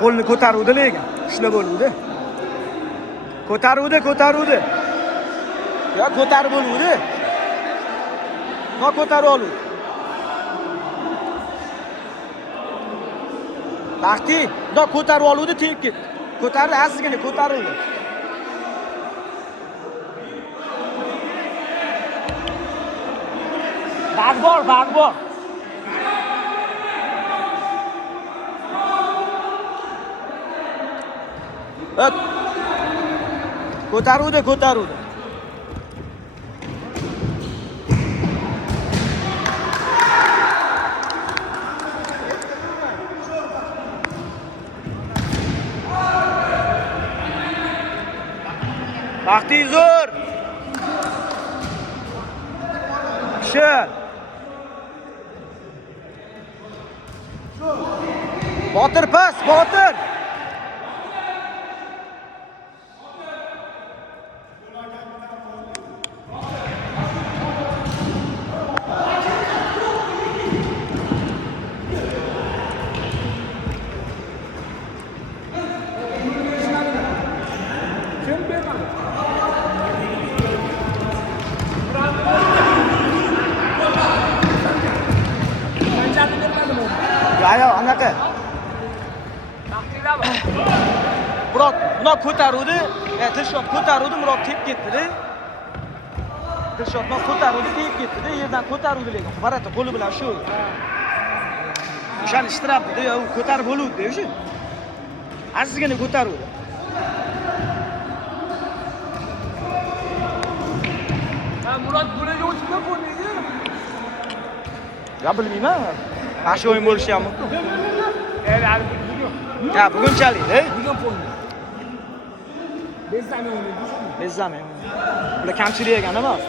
Qo'lni ko'taruvdi lekin. Ishlab bo'luvdi. Ko'taruvdi. Ya ko'tarib bo'luvdi. No ko'tarib oluvdi. Baxti, no ko'tarib oluvdi, tegib ketdi. Ko'tardi, azizgina ko'tarildi. Bag bor. Ko'taruvdi. Baxti zo'r. Kishi. Botir pas, botir. Ayo, anaqa. Murod, buni ko'taruvdi. Tilshot ko'taruvdi, Murod tep ketdi-da. Tilshotni ko'taruvdi, tep ketdi-da. Yerdan ko'taruvdi lekin. Qarata qo'li bilan shu. O'shani ishtirabdi-da, u ko'tarib bo'luvdi o'sha. Azizgina ko'taruvdi. Murod bunaga o'tib qo'ymaydi. Ya bilmayman. Yaxshi o'yin bo'lishi ham mumkin. Ha, bugunchalik, Bugun qo'ydi. Bezzamay. Bular kamchilik ekan emas.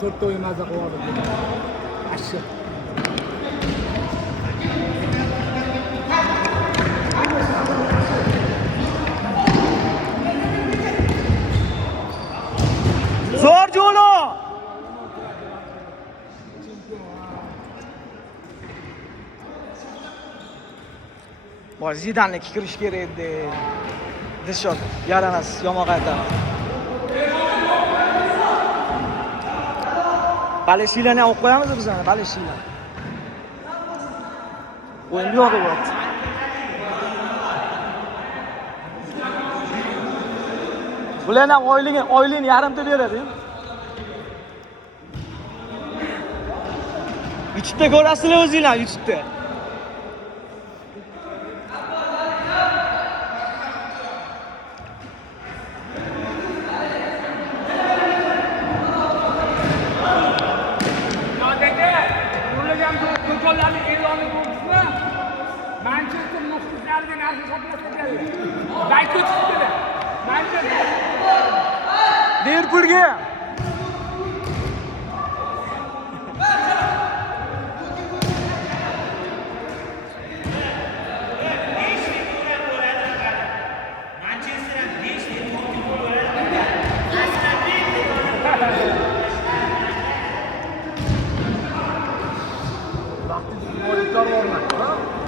4 ta o'yin mazza qilib oldi. Yaxshi. Zo'r jo'lo. Boy Zidanni kirish kerak edi. Dilshod yaramas, yomon qaytadi. Baleshilani olib qo'yamiz biz ana, baleshila. O'yin yo'q bo'lyapti. Bularni oyligini yarimta beradi. YouTube'da ko'rasizlar o'zinglar, YouTube'da. Manchester muxlislariga narsa sotiladi. Bayko chiqdi. Manchester. Liverpoolga.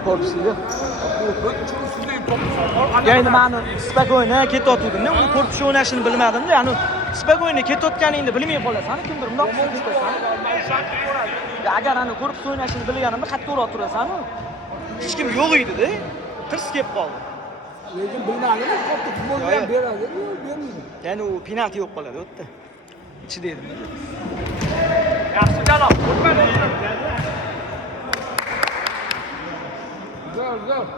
Korpusida. Yani meni spakoyni ketayotgandim. Uni korpus o'ynashini bilmadim-da. Yani spakoyni ketayotganingni bilmay qolasan. Kimdir bundoq qilib agar ani korpus o'ynashini bilganimda qattiqroq turasan-ku. Hech kim yo'q edi-da. Tirs kelib qoldi. Lekin bilmadim, qattiq futbolga beradi, bermaydi. Yani u penalti yo'q qoladi, o'tdi. Ichida edi. Yaxshi janob. Zo'r.